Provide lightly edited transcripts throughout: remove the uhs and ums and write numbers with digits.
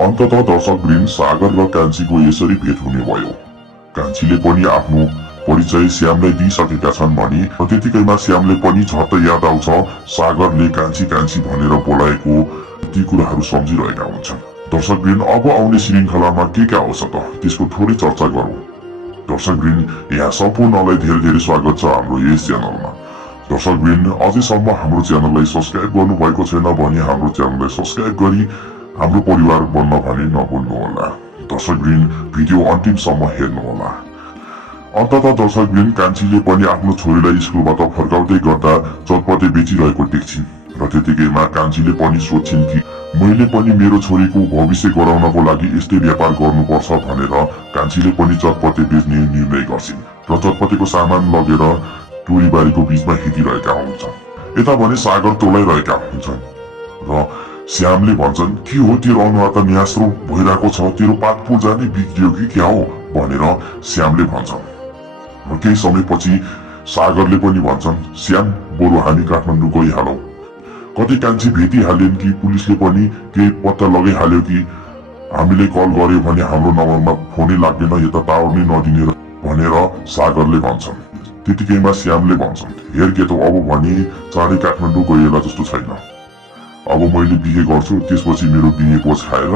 अन्ततः दर्शकवृन्द सागर र कान्छीको यसरी भेट हुने भयो। कान्छीले पनि आफ्नो परिचय श्यामलाई दिइसकेका छन् भने त्यतिकैमा श्यामले पनि झट्ट याद आउँछ सागरले कान्छी कान्छी भनेर बोलाएको ती कुराहरू सम्झिरहेका हुन्छन्। दर्शकवृन्द अब आउने श्रृङ्खलामा के आउँछ त त्यसको थोरै चर्चा गरौँ। दर्शकवृन्द यहाँ सम्पूर्णलाई धेरै धेरै स्वागत छ हाम्रो यस च्यानलमा। दर्शकवृन्द अझैसम्म हाम्रो च्यानललाई सब्स्क्राइब गर्नुभएको छैन भने हाम्रो च्यानललाई सब्स्क्राइब गरी हाम्रो परिवार बन्न भने नभुल्नुहोला। दर्शकवृन्द भिडियो अन्तिमसम्म हेर्नुहोला। अन्ततः दर्शकवृन्द कान्छीले पनि आफ्नो छोरीलाई स्कुलबाट फर्काउँदै गर्दा चटपटे बेचिरहेको देख्छिन् र त्यतिकैमा कान्छीले पनि सोध्छिन् कि मैले पनि मेरो छोरीको भविष्य गराउनको लागि यस्तै व्यापार गर्नुपर्छ भनेर कान्छीले पनि चटपटे बेच्ने निर्णय गर्छिन् र चटपटेको सामान लगेर टोरीबारीको बीचमा हिँडिरहेका हुन्छन्। यता भने सागर टोलाइरहेका हुन्छन् र श्यामले भन्छन् के हो तेरो अनुहार त न्यास्रो भइरहेको छ, तेरो पात पूजा नै बिग्रियो कि क्या हो भनेर श्यामले भन्छन्। र केही समयपछि सागरले पनि भन्छन् श्याम बरु हामी काठमाडौँ गइहालौँ। कतै कान्छी भेटिहाल्यन् कि पुलिसले पनि केही पत्ता लगाइहाल्यो कि हामीले कल गर्यो भने हाम्रो नम्बरमा फोनै लाग्दैन, यता टावर नै नदिने भनेर सागरले भन्छन्। त्यतिकैमा श्यामले भन्छन् हेर के त अब भने चाँडै काठमाडौँ गइएला जस्तो छैन। अब मैले बिहे गर्छु, त्यसपछि मेरो बिहे बोझ खाएर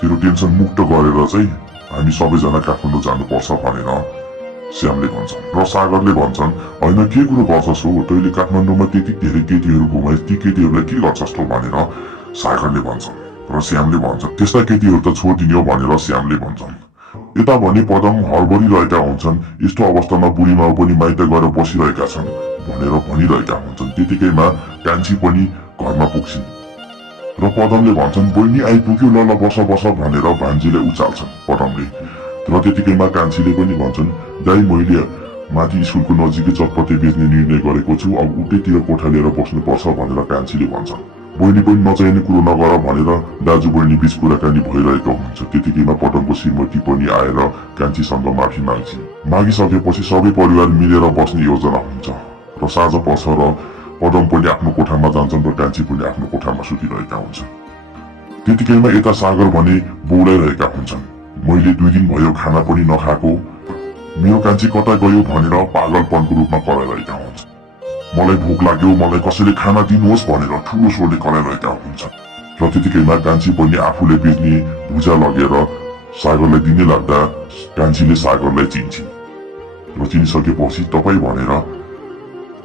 तेरो टेन्सन मुक्त गरेर चाहिँ हामी सबैजना काठमाडौँ जानुपर्छ भनेर श्यामले भन्छन्। र सागरले भन्छन् होइन के कुरो गर्छस् हो, तैँले काठमाडौँमा त्यति धेरै केटीहरू घुमाइस्, ती केटीहरूलाई के गर्छस् त भनेर सागरले भन्छन्। र श्यामले भन्छन् त्यस्ता केटीहरू त छोडिदिने हो भनेर श्यामले भन्छन्। यता भने पदम हडबडिरहेका हुन्छन्। यस्तो अवस्थामा बुढी माउ पनि माइत गएर बसिरहेका छन् भनेर भनिरहेका हुन्छन्। त्यतिकैमा कान्छी पनि घरमा पुग्छिन् र पदमले भन्छन् बहिनी आइपुग्यो, ल ल बस बस भनेर भान्जीले उचाल्छन् पदमले। र त्यतिकैमा कान्छीले पनि भन्छन् दाइ मैले माथि स्कुलको नजिकै चटपटे बेच्ने निर्णय गरेको छु, अब उतैतिर कोठा लिएर बस्नुपर्छ भनेर कान्छीले भन्छन्। बहिनी पनि नचाहिने कुरो नगर भनेर दाजु बहिनी बीच कुराकानी भइरहेको हुन्छ। त्यतिकैमा पदमको श्रीमती पनि आएर कान्छीसँग माफी माग्छिन्। मागिसकेपछि सबै परिवार मिलेर बस्ने योजना हुन्छ र साँझ पर्छ र पदम पनि आफ्नो कोठामा जान्छन् र कान्छी पनि आफ्नो कोठामा सुतिरहेका हुन्छन्। त्यतिकैमा यता सागर भने बोलाइरहेका हुन्छन् मैले 2 दिन भयो खाना पनि नखाएको, मेरो कान्छी कता गयो भनेर पागलपनको रूपमा कराइरहेका हुन्छन्। मलाई भोक लाग्यो, मलाई कसैले खाना दिनुहोस् भनेर ठुलो स्वरले कराइरहेका हुन्छन्। र त्यतिकैमा कान्छी पनि आफूले बेच्ने भुजा लगेर सागरलाई दिने लाग्दा कान्छीले सागरलाई चिन्छिन् र चिनिसकेपछि तपाईँ भनेर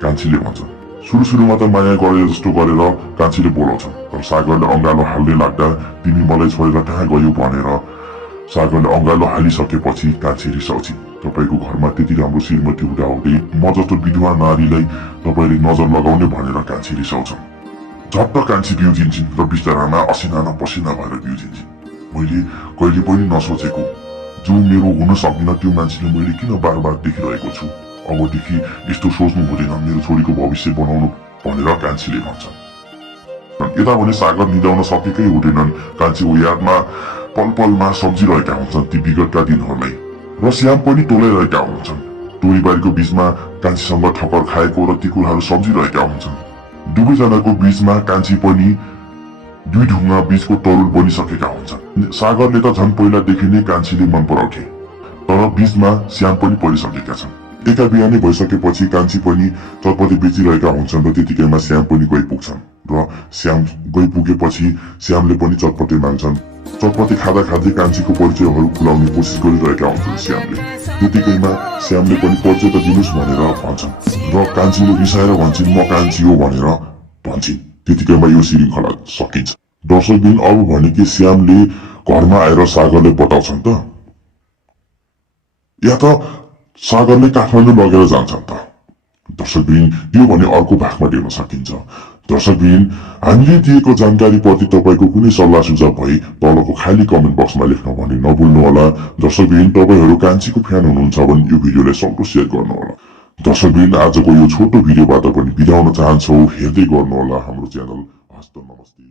कान्छीले भन्छन्। सुरुमा त माया गरे जस्तो गरेर कान्छीले बोलाउँछन् तर सागरले अँगालो हाल्ने लाग्दा तिमी मलाई छोडेर कहाँ गयो भनेर सागरले अँगालो हालिसकेपछि कान्छी रिसाउँछिन्। तपाईको घरमा त्यति राम्रो श्रीमती हुँदाहुँदै म जस्तो विधवा नारीलाई तपाईले नजर लगाउने भनेर कान्छी रिसाउँछन्। झट्ट कान्छी बिउजिन्छन् र बिस्तारामा असिना न पसिना भएर बिउजिन्छन्। मैले कहिले पनि नसोचेको जो मेरो हुन सक्दिन त्यो मान्छेले मैले किन बार बार देखिरहेको छु, अबदेखि यस्तो सोच्नु हुँदैन, मेरो छोरीको भविष्य बनाउनु भनेर कान्छीले भन्छन्। यता भने सागर निदाउन सकेकै हुँदैनन्। कान्छीको यादमा पल पलमा सम्झिरहेका हुन्छन् ती विगतका दिनहरूलाई र श्याम पनि टोलाइरहेका हुन्छन्। टोरीबारीको बीचमा कान्छीसँग ठक्कर खाएको र ती कुराहरू सम्झिरहेका हुन्छन्। दुवैजनाको बीचमा कान्छी पनि 2 ढुङ्गा बीचको तरुल बनिसकेका हुन्छन्। सागरले त झन् पहिलादेखि नै कान्छीले मन पराउँथे तर बीचमा श्याम पनि परिसकेका छन्। एका बिहानै भइसकेपछि कान्छी पनि चटपटे बेचिरहेका हुन्छन् र त्यतिकैमा श्याम पनि गइपुग्छन् र श्याम गइपुगेपछि श्यामले पनि चटपटे माग्छन्। चटपटे खाँदा खाँदै कान्छीको परिचयहरू खुलाउने कोसिस गरिरहेका हुन्छन् श्यामले। त्यतिकैमा श्यामले पनि परिचय त दिनुहोस् भनेर भन्छन् र कान्छीले रिसाएर भन्छन् म कान्छी हो भनेर भन्छन्। त्यतिकैमा यो श्रृङ्खला सकिन्छ। दर्शकदिन अब भने कि श्यामले घरमा आएर सागरले बताउँछन् त या त सागरले काठमाडौँ लगेर जान्छन् त। दर्शकबिन त्यो भने अर्को भागमा देख्न सकिन्छ। दर्शकबिन हामीले दिएको जानकारी प्रति तपाईको कुनै सल्लाह सुझाव भए तलको खाली कमेन्ट बक्समा लेख्न भने नभुल्नुहोला। दर्शकबिन तपाईहरु कान्छीको फ्यान हुनुहुन्छ भने यो भिडियोलाई सबैले शेयर गर्नुहोला। दर्शकबिन आजको यो छोटो भिडियोबाट पनि बिदा हुन चाहन्छौ, हेर्दै गर्नुहोला हाम्रो च्यानल। हस्त नमस्ते।